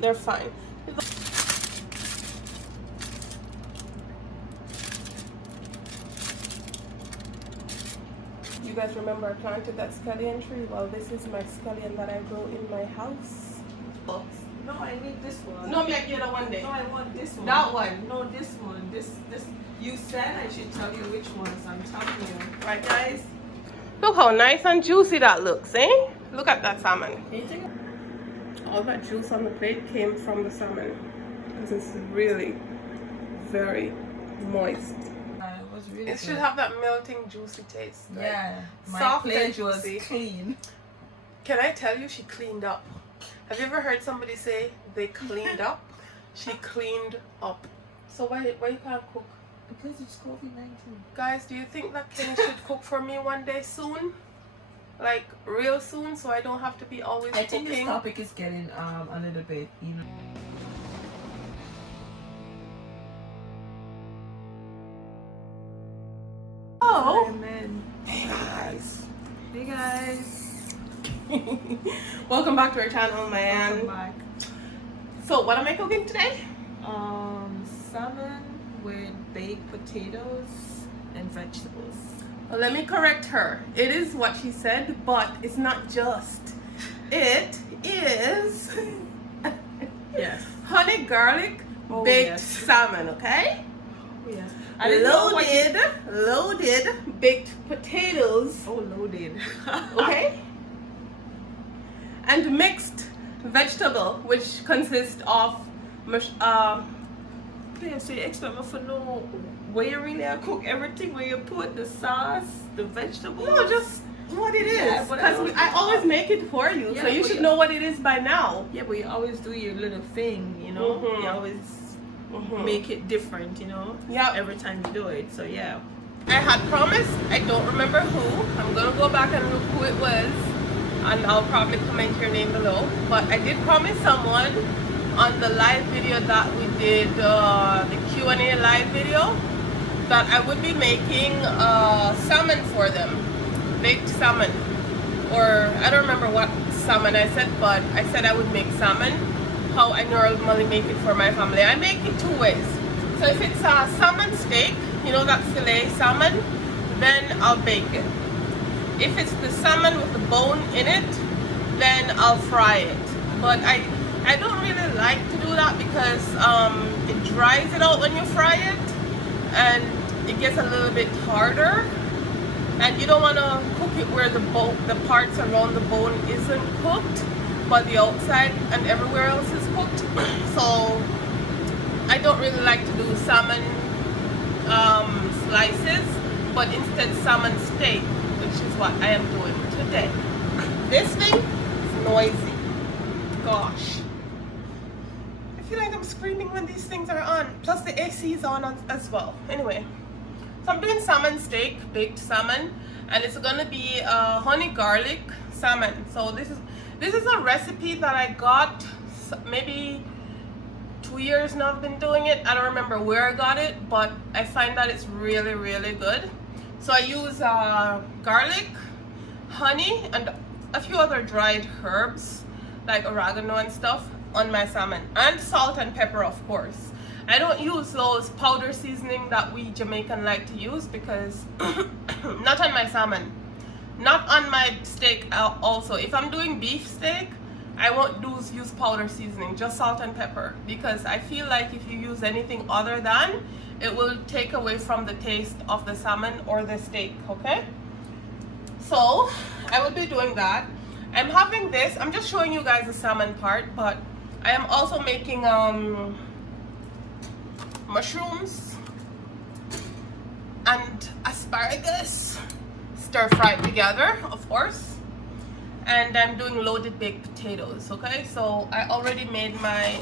they're fine. You guys remember I planted that scallion tree? Well, this is my scallion that I grow in my house. No, I need this one. No, me I get it one day. No, I want this one. That one. No, this one. This. You said I should tell you which ones. I'm telling you. Right, guys? Look how nice and juicy that looks, eh? Look at that salmon. All that juice on the plate came from the salmon. Because it's really very moist. It was really It good. should have that melting, juicy taste. Like Yeah. My soft and plate was juicy. clean. Can I tell you, she cleaned up. Have you ever heard somebody say they cleaned up? She cleaned up. So why you can't cook? Because it's COVID-19. Guys, do you think that Kenny should cook for me one day soon? Like real soon, so I don't have to be always I think this cooking? topic is getting a little bit, you know. Oh, Amen. hey guys. Hey guys. Welcome back to our channel, man. Welcome back. So what am I cooking today? Salmon with baked potatoes and vegetables. Well, let me correct her. It is what she said, but it's not just. It is Yes. honey garlic Oh, baked yes. salmon, okay? Yes. Loaded baked potatoes, Oh, loaded. okay? And mixed vegetable, which consists of Okay, so you expect me to know where you really cook everything, where you put the sauce, the vegetables? no, just what it Yeah, is. but Because I always make it for you, Yeah, so you but should you- know what it is by now. Yeah, but you always do your little thing, you know? Mhm. You always make it different, you know? Yeah. Every time you do it, so yeah. I had promised, I don't remember who. I'm gonna go back and look who it was, and I'll probably comment your name below. But I did promise someone on the live video that we did, the Q&A live video, that I would be making salmon for them, baked salmon, or I don't remember what salmon I said, but I said I would make salmon how I normally make it for my family. I make it two ways. So if it's a salmon steak, you know, that filet salmon, then I'll bake it. If it's the salmon with the bone in it, then I'll fry it. But I don't really like to do that because it dries it out when you fry it, and it gets a little bit harder. And you don't want to cook it where the parts around the bone isn't cooked, but the outside and everywhere else is cooked. So I don't really like to do salmon slices, but instead salmon steak, which is what I am doing today. This thing is noisy. Gosh. I feel like I'm screaming when these things are on. Plus the AC is on as well. Anyway, so I'm doing salmon steak, baked salmon, and it's gonna be honey garlic salmon. So this is a recipe that I got maybe 2 years now I've been doing it. I don't remember where I got it, but I find that it's really, really good. So I use garlic, honey, and a few other dried herbs like oregano and stuff on my salmon, and salt and pepper, of course. I don't use those powder seasoning that we Jamaican like to use because not on my salmon, not on my steak. Also, if I'm doing beef steak, I won't use powder seasoning, just salt and pepper, because I feel like if you use anything other than, it will take away from the taste of the salmon or the steak, okay? So I will be doing that. I'm having this, I'm just showing you guys the salmon part, but I am also making mushrooms and asparagus stir fried together, of course. And I'm doing loaded baked potatoes, okay? So I already made my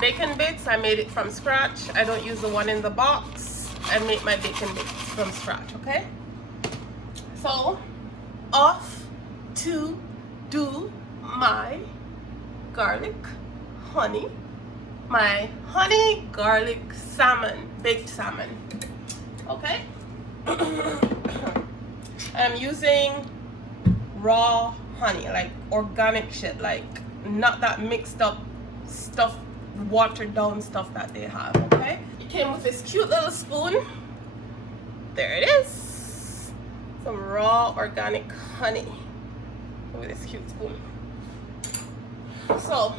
bacon bits. I made it from scratch. I don't use the one in the box. I make my bacon bits from scratch, okay? So off to do my garlic honey, my honey garlic salmon, baked salmon, okay? I'm using raw honey, like organic shit, like not that mixed up stuff, watered down stuff that they have, okay? It came with this cute little spoon. There it is. Some raw organic honey with this cute spoon. So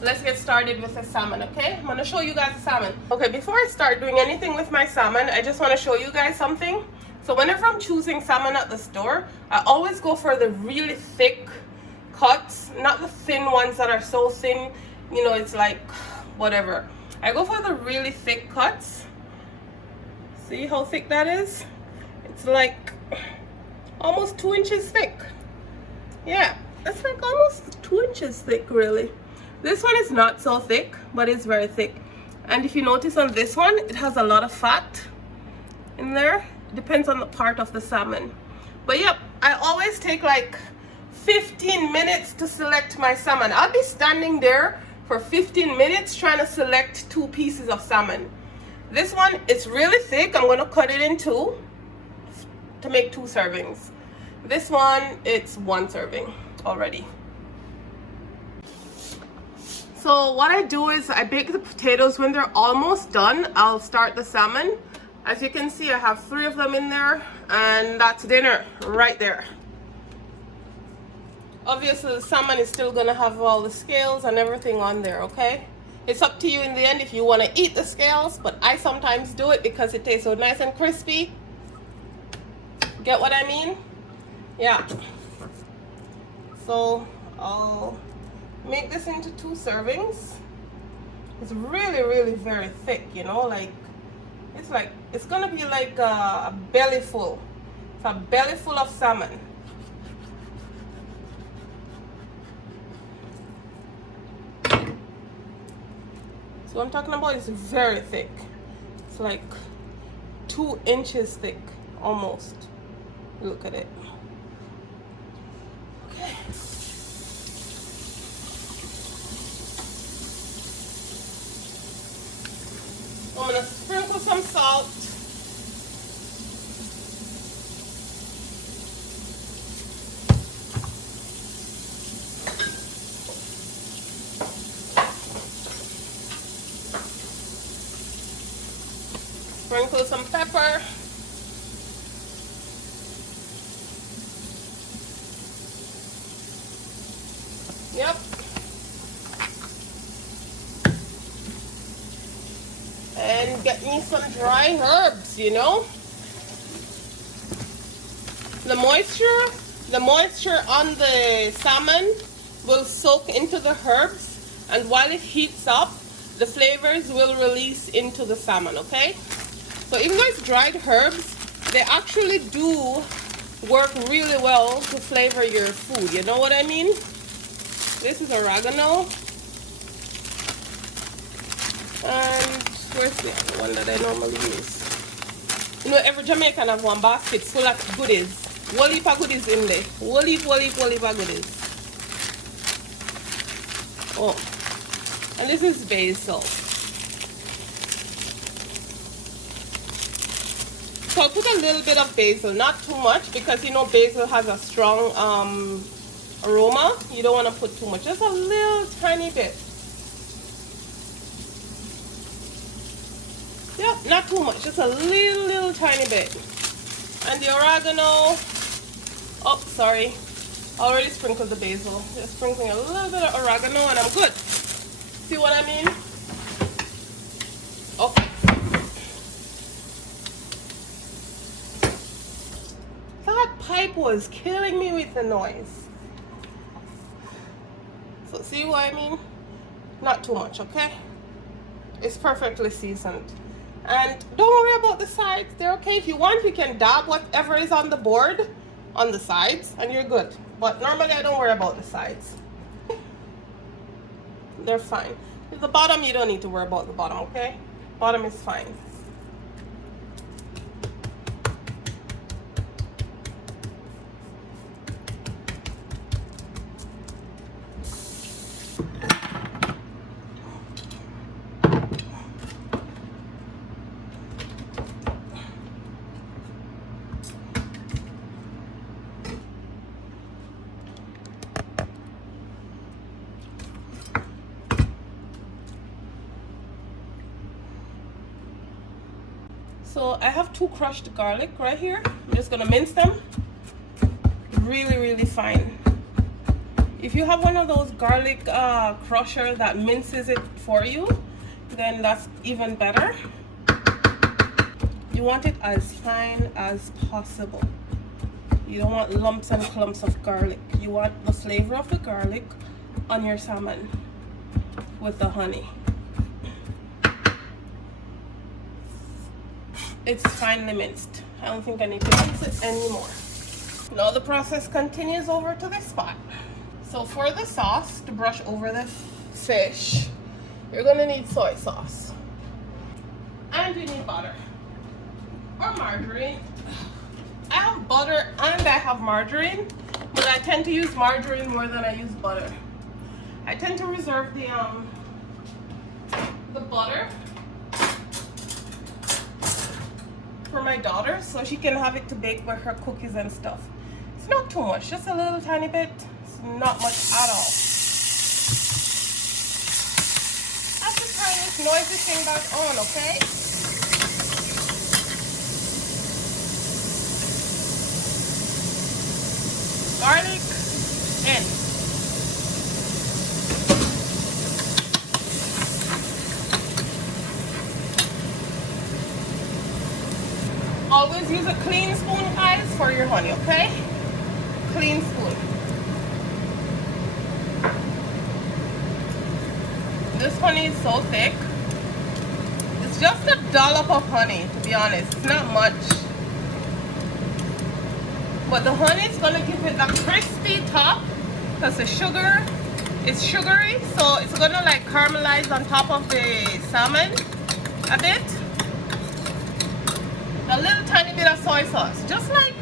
let's get started with the salmon, okay? I'm gonna show you guys the salmon. Okay, before I start doing anything with my salmon, I just want to show you guys something. So whenever I'm choosing salmon at the store, I always go for the really thick cuts, not the thin ones that are so thin, you know, it's like whatever. I go for the really thick cuts. See how thick that is? It's like almost 2 inches thick. Yeah, it's like almost 2 inches thick, really. This one is not so thick, but it's very thick. And if you notice on this one, it has a lot of fat in there. Depends on the part of the salmon. But yep, I always take like 15 minutes to select my salmon. I'll be standing there for 15 minutes trying to select 2 pieces of salmon. This one is really thick. I'm going to cut it in 2 to make 2 servings. This one, it's 1 serving already. So what I do is I bake the potatoes. When they're almost done, I'll start the salmon. As you can see, I have 3 of them in there, and that's dinner right there. Obviously, the salmon is still gonna have all the scales and everything on there, okay? It's up to you in the end if you want to eat the scales, but I sometimes do it because it tastes so nice and crispy. Get what I mean? Yeah. So I'll make this into 2 servings. It's really, really very thick, you know, like it's gonna be like a belly full. It's a belly full of salmon. So what I'm talking about is very thick. It's like 2 inches thick, almost. Look at it. Okay. I'm gonna sprinkle some salt. Sprinkle some pepper. Yep. And get me some dry herbs, you know. The moisture on the salmon will soak into the herbs, and while it heats up, the flavors will release into the salmon, okay? So even though it's dried herbs, they actually do work really well to flavor your food, you know what I mean? This is oregano. And where's the other one that I normally use? You know, every Jamaican have one basket full of goodies. Whole heap of goodies in there. Whole heap of goodies. Oh, and this is basil. So I'll put a little bit of basil, not too much, because you know basil has a strong aroma. You don't want to put too much, just a little tiny bit. Yep, not too much, just a little tiny bit. And the oregano, oh sorry, I already sprinkled the basil. Just sprinkling a little bit of oregano and I'm good. See what I mean? Okay. That pipe was killing me with the noise. So see what I mean? Not too much, okay? It's perfectly seasoned. And don't worry about the sides, they're okay. If you want, you can dab whatever is on the board on the sides and you're good. But normally I don't worry about the sides. They're fine. The bottom, you don't need to worry about the bottom, okay? Bottom is fine. So I have 2 crushed garlic right here. I'm just gonna mince them really fine. If you have one of those garlic crusher that minces it for you, then that's even better. You want it as fine as possible. You don't want lumps and clumps of garlic. You want the flavor of the garlic on your salmon with the honey. It's finely minced. I don't think I need to mince it anymore. Now the process continues over to this spot. So for the sauce to brush over the fish, you're gonna need soy sauce. And you need butter or margarine. I have butter and I have margarine, but I tend to use margarine more than I use butter. I tend to reserve the butter for my daughter so she can have it to bake with her cookies and stuff. It's not too much, just a little tiny bit. It's not much at all. I have to turn this noisy thing back on, okay? Garlic in. Always use a clean spoon, guys, for your honey, okay? Clean spoon. This honey is so thick. It's just a dollop of honey, to be honest. It's not much. But the honey is gonna give it that crispy top because the sugar is sugary, so it's gonna like caramelize on top of the salmon a bit. A little tiny bit of soy sauce, just like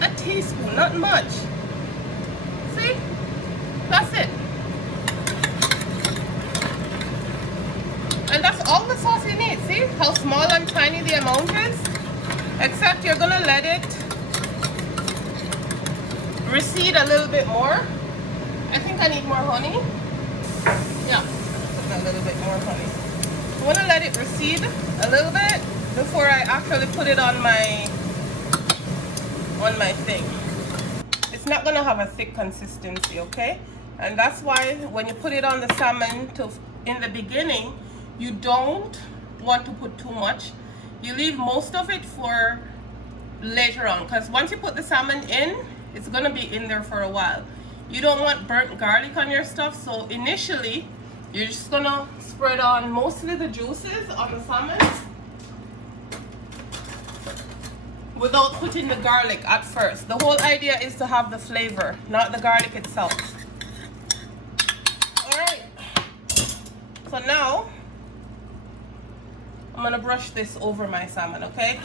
a teaspoon, not much. See? That's it. And that's all the sauce you need. See how small and tiny the amount is? Except you're gonna let it recede a little bit more. I think I need more honey. Yeah, a little bit more honey. I want to let it recede a little bit before I actually put it on my thing. It's not gonna have a thick consistency, okay? And that's why when you put it on the salmon in the beginning, you don't want to put too much. You leave most of it for later on, because once you put the salmon in, it's gonna be in there for a while. You don't want burnt garlic on your stuff, so initially you're just gonna spread on mostly the juices on the salmon without putting the garlic at first. The whole idea is to have the flavor, not the garlic itself. Alright, so now I'm gonna brush this over my salmon, okay?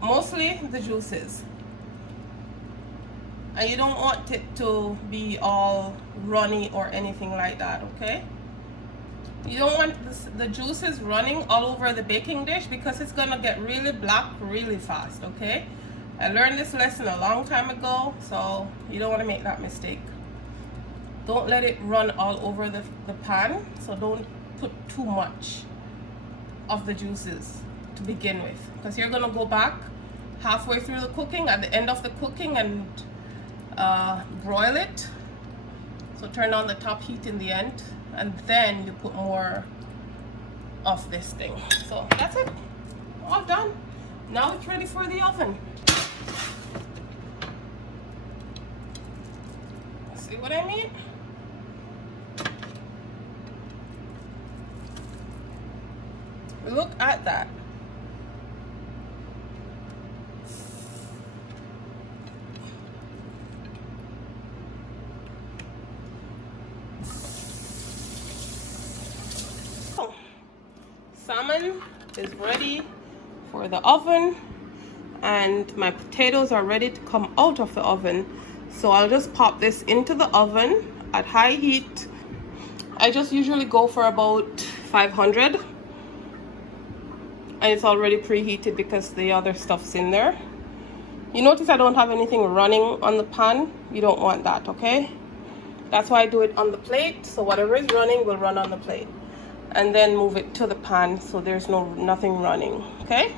Mostly the juices. And you don't want it to be all runny or anything like that, okay? You don't want the juices running all over the baking dish because it's gonna get really black really fast, okay? I learned this lesson a long time ago, so you don't want to make that mistake. Don't let it run all over the pan, so don't put too much of the juices to begin with, because you're gonna go back halfway through the cooking, at the end of the cooking, and broil it. So turn on the top heat in the end, and then you put more of this thing. So that's it, all done. Now it's ready for the oven. See what I mean? Look at that. Salmon is ready for the oven, and my potatoes are ready to come out of the oven. So I'll just pop this into the oven at high heat. I just usually go for about 500, and it's already preheated because the other stuff's in there. You notice I don't have anything running on the pan. You don't want that, okay? That's why I do it on the plate, so whatever is running will run on the plate. and then move it to the pan so there's nothing running. Okay,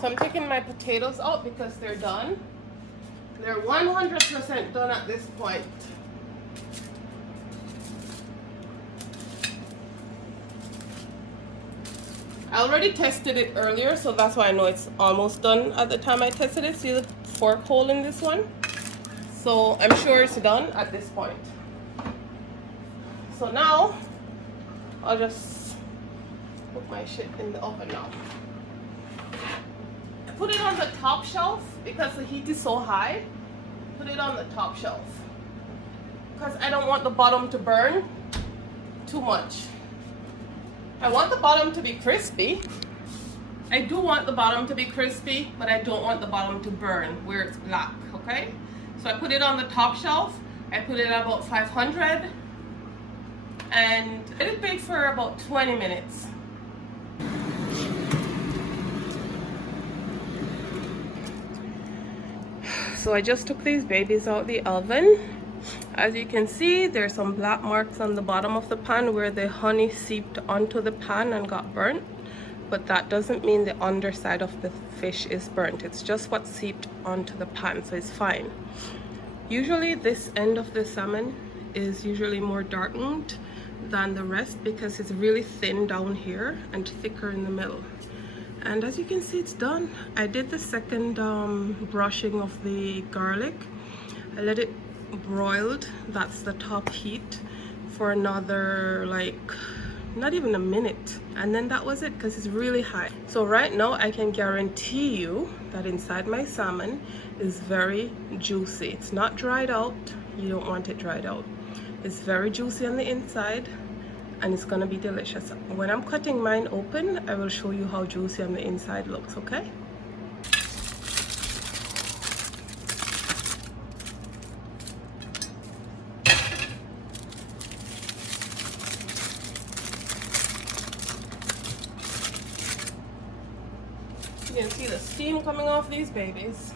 so I'm taking my potatoes out because they're done. They're 100% done at this point. I already tested it earlier, so that's why I know it's almost done at the time I tested it. See the fork hole in this one? So I'm sure it's done at this point. So now I'll just put my shit in the oven now. I put it on the top shelf because the heat is so high. Put it on the top shelf because I don't want the bottom to burn too much. I want the bottom to be crispy. I do want the bottom to be crispy, but I don't want the bottom to burn where it's black, okay? So I put it on the top shelf. I put it at about 500 and let it bake for about 20 minutes. So I just took these babies out the oven. As you can see, there's some black marks on the bottom of the pan where the honey seeped onto the pan and got burnt. But that doesn't mean the underside of the fish is burnt. It's just what seeped onto the pan, so it's fine. Usually this end of the salmon is usually more darkened than the rest because it's really thin down here and thicker in the middle. And as you can see, it's done. I did the second brushing of the garlic. I let it broiled, that's the top heat, for another like not even a minute, and then that was it because it's really high. So right now I can guarantee you that inside my salmon is very juicy. It's not dried out. You don't want it dried out. It's very juicy on the inside and it's gonna be delicious. When I'm cutting mine open, I will show you how juicy on the inside looks, okay? You can see the steam coming off these babies.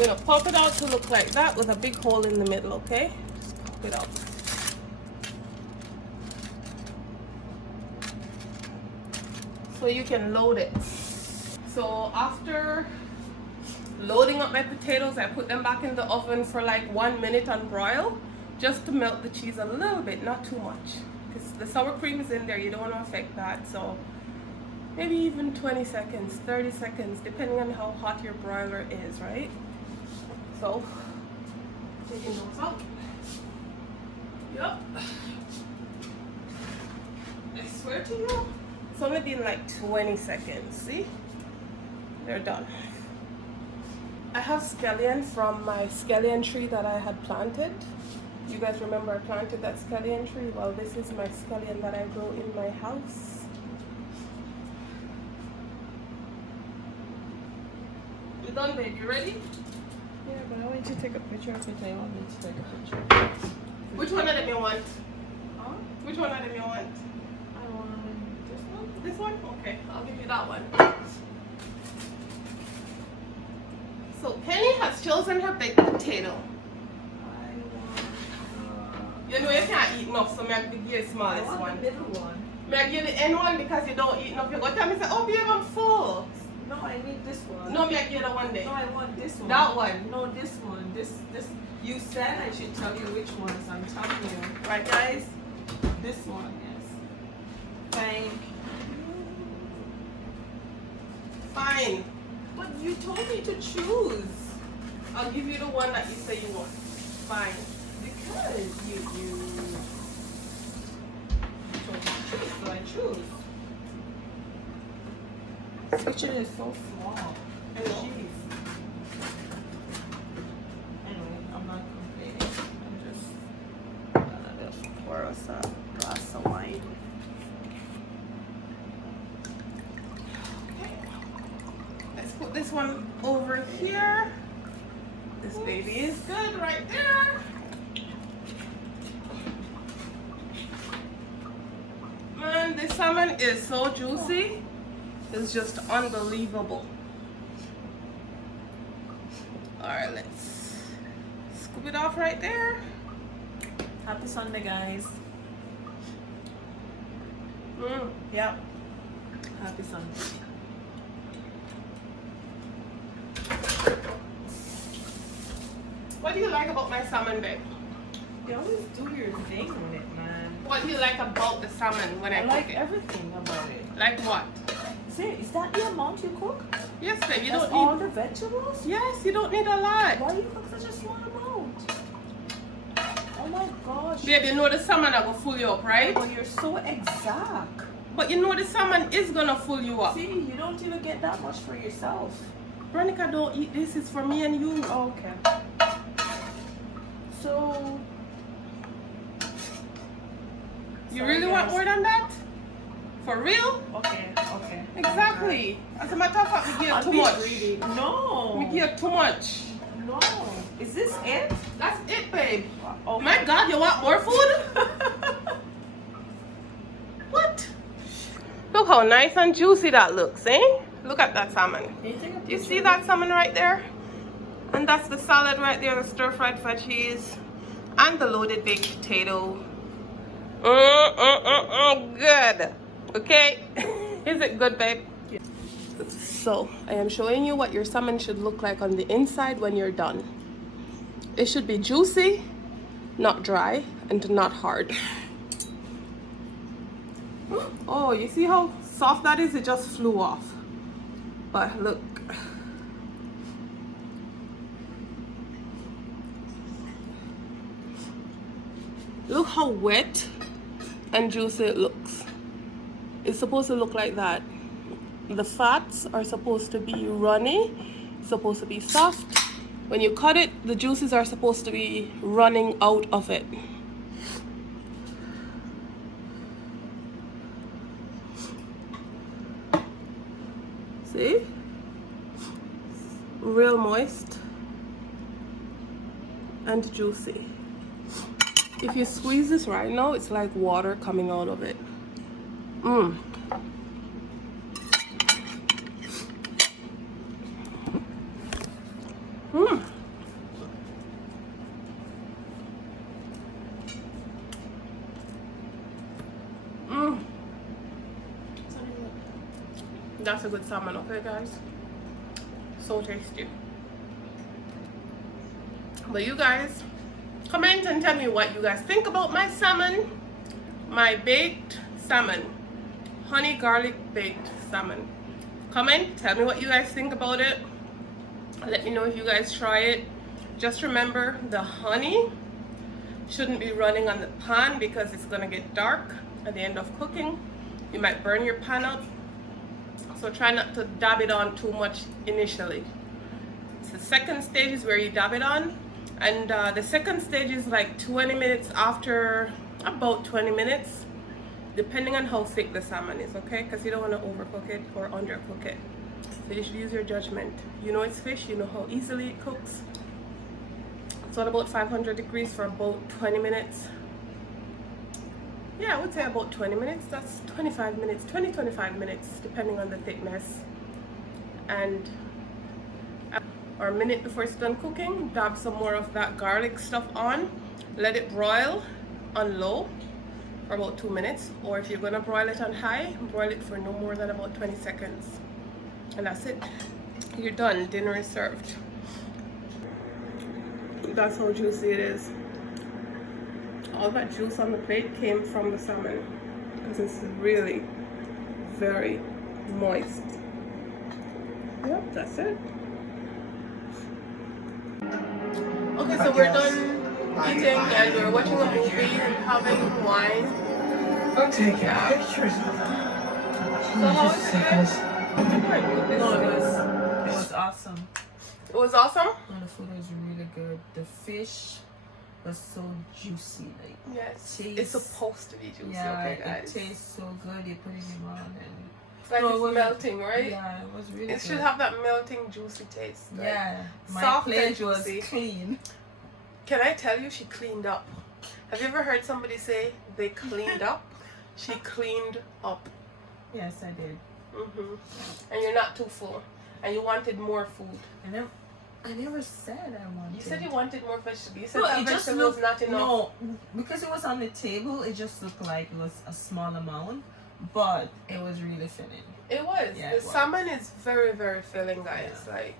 I'm gonna pop it out to look like that with a big hole in the middle, okay? Just pop it out. So you can load it. So after loading up my potatoes, I put them back in the oven for like 1 minute on broil, just to melt the cheese a little bit, not too much. Because the sour cream is in there, you don't want to affect that. So maybe even 20 seconds, 30 seconds, depending on how hot your broiler is, right? So, taking those out. Yep. I swear to you, it's only been like 20 seconds. See? They're done. I have scallion from my scallion tree that I had planted. You guys remember I planted that scallion tree? Well, this is my scallion that I grow in my house. You done, babe? You ready? Yeah, but I want you to take a picture of it. I want me to take a picture. Which one of them you want? Huh? Which one of them you want? I want this one. This one? Okay, I'll give you that one. So Penny has chosen her baked potato. I want. You know you can't eat enough, so I'm going to give you the smallest I want one. the middle one. May I give you the end one because you don't eat enough. You go tell me, say, oh babe, I'm full. No, I need this one. No, may I give you the one No, day. I want this one. That one. No, this one. This. You said I should tell you which ones. I'm telling you. Right. Guys, this one, yes. Thank you. Fine. But you told me to choose. I'll give you the one that you say you want. Fine. Because you told me to choose, so I choose. This kitchen is so small. I know. Jeez. Anyway, I'm not complaining. us a glass of wine. Okay. Let's put this one over here. This baby is good right there. Man, this salmon is so juicy. It's just unbelievable. Alright, let's scoop it off right there. Happy Sunday, guys. Yeah. Happy Sunday. What do you like about my salmon, babe? You always do your thing with it, man. What do you like about the salmon when I cook like it? everything about it. Like what? See, is that the amount you cook? Yes, babe. You That's don't all need. the vegetables? Yes, you don't need a lot. Why do you cook such a small amount? Oh my gosh. Babe, you know the salmon are gonna fill you up, right? But you're so exact. But you know the salmon is gonna fill you up. See, you don't even get that much for yourself. Veronica, don't eat this. It's for me and you. Oh, okay. So. You Sorry, really want guys. more than that? For real? Okay, okay. Exactly. As a matter of fact, we give I'm too being much. greedy. No. We give too much. No. Is this it? That's it, babe. Oh My God, you want more food? What? Look how nice and juicy that looks, eh? Look at that salmon. Do you see that salmon right there? And that's the salad right there, the stir-fried veggies, and the loaded baked potato. Good. Okay? Is it good, babe? Yeah. So, I am showing you what your salmon should look like on the inside when you're done. It should be juicy, not dry, and not hard. Oh, you see how soft that is? It just flew off. But look. Look how wet and juicy it looks. It's supposed to look like that. The fats are supposed to be runny, supposed to be soft. When you cut it, the juices are supposed to be running out of it. See? Real moist and juicy. If you squeeze this right now, it's like water coming out of it. Mmm. Mmm. Mmm. That's a good salmon, okay, guys? So tasty. But you guys, comment and tell me what you guys think about my salmon, my baked salmon, honey garlic baked salmon. Comment, tell me what you guys think about it. Let me know if you guys try it. Just remember, the honey shouldn't be running on the pan because it's gonna get dark at the end of cooking. You might burn your pan up. So try not to dab it on too much initially. So the second stage is where you dab it on. And the second stage is like 20 minutes after, about 20 minutes, depending on how thick the salmon is, okay? Because you don't want to overcook it or undercook it. So you should use your judgment. You know it's fish, you know how easily it cooks. So at about 500 degrees for about 20 minutes. Yeah, I would say about 20 minutes. That's 25 minutes, 20-25 minutes, depending on the thickness. And or a minute before it's done cooking, dab some more of that garlic stuff on. Let it broil on low for about 2 minutes. Or if you're gonna broil it on high, broil it for no more than about 20 seconds. And that's it. You're done. Dinner is served. That's how juicy it is. All that juice on the plate came from the salmon because it's really very moist. Yep, that's it. Okay, so we're done eating and we're watching a movie and having wine. Don't take pictures of them. So how was it? No, it was awesome. It was awesome. And the food was really good. The fish was so juicy. Like, Yes. tastes, It's supposed to be juicy, yeah, okay, guys? it tastes so good. You put it in your mouth and It's like No, it it's wasn't- melting, right? yeah, it was really It should good. have that melting, juicy taste. Like, Yeah, my soft and plate was juicy. clean. Can I tell you, she cleaned up. Have you ever heard somebody say they cleaned up? She cleaned up. Yes, I did. And you're not too full. And you wanted more food. I never said I wanted. You said you wanted more vegetables. You said No, that it just vegetable was looked not enough. no, because it was on the table. It just looked like it was a small amount, but it was really filling. It was. Yeah, The it was. salmon is very, very filling, guys. Yeah. Like,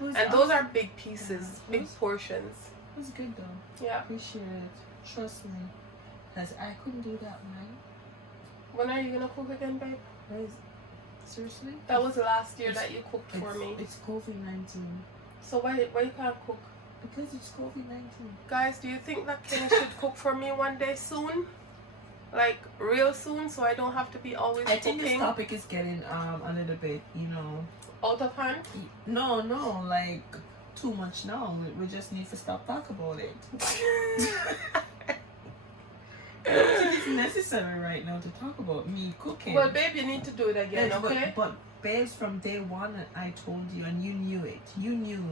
It was and those are big pieces, Yeah. big portions. It was good though. Yeah. Appreciate it. Trust me, because I couldn't do that, man. When are you gonna cook again, babe? Guys, seriously? That was last year It's- that you cooked for me. It's COVID-19. So why you can't cook? Because it's COVID-19. Guys, do you think that Kenny should cook for me one day soon? Like real soon, so I don't have to be always I think this cooking topic is getting a little bit, out of hand? No, like too much now. We just need to stop talking about it. I don't think it's necessary right now to talk about me cooking. Well, babe, you need to do it again, Yes, okay? But babes, from day one, I told you, and you knew it. You knew.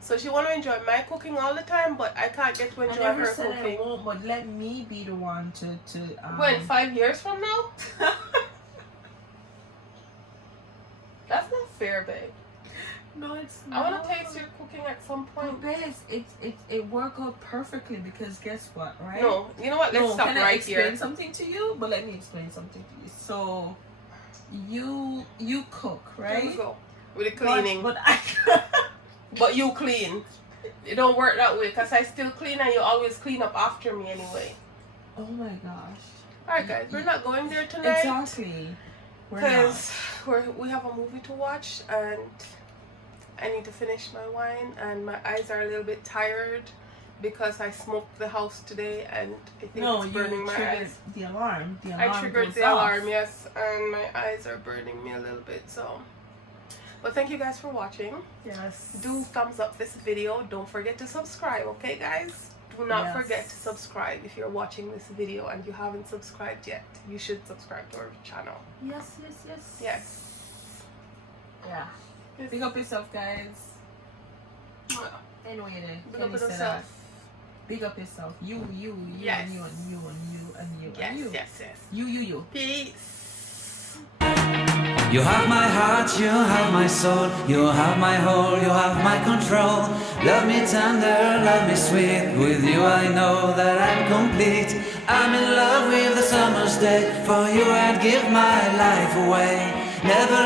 So she want to enjoy my cooking all the time, but I can't get to I enjoy never her said cooking. I won't, but let me be the one to When, 5 years from now? That's not fair, babe. No, it's I want not. to taste your cooking at some point. But babes, it worked out perfectly because guess what, right? No, you know what? Let's stop can I right explain here. something to you? But let me explain something to you. So, you cook, right? Let's go. With the cleaning. But I But you clean. It don't work that way because I still clean and you always clean up after me anyway. Oh my gosh. Alright guys, we're not going there tonight. Exactly. We're Because we have a movie to watch and I need to finish my wine and my eyes are a little bit tired because I smoked the house today and I think no, it's you burning my triggered eyes. the alarm. The I alarm triggered goes the off. alarm, yes, and my eyes are burning me a little bit, so. But thank you guys for watching. Yes. Do thumbs up this video. Don't forget to subscribe, okay guys? Do not Yes. forget to subscribe if you're watching this video and you haven't subscribed yet. You should subscribe to our channel. Yes. Yes. Yeah. Yes. Big up yourself, guys. Mwah. Anyway, then. Big up Kenny said yourself. that. Big up yourself. You, Yes. and you, and you, and you, and you, Yes, and you. yes. You. Peace. You have my heart, you have my soul, you have my whole, you have my control. Love me tender, love me sweet, with you I know that I'm complete. I'm in love with the summer's day, for you I'd give my life away. Never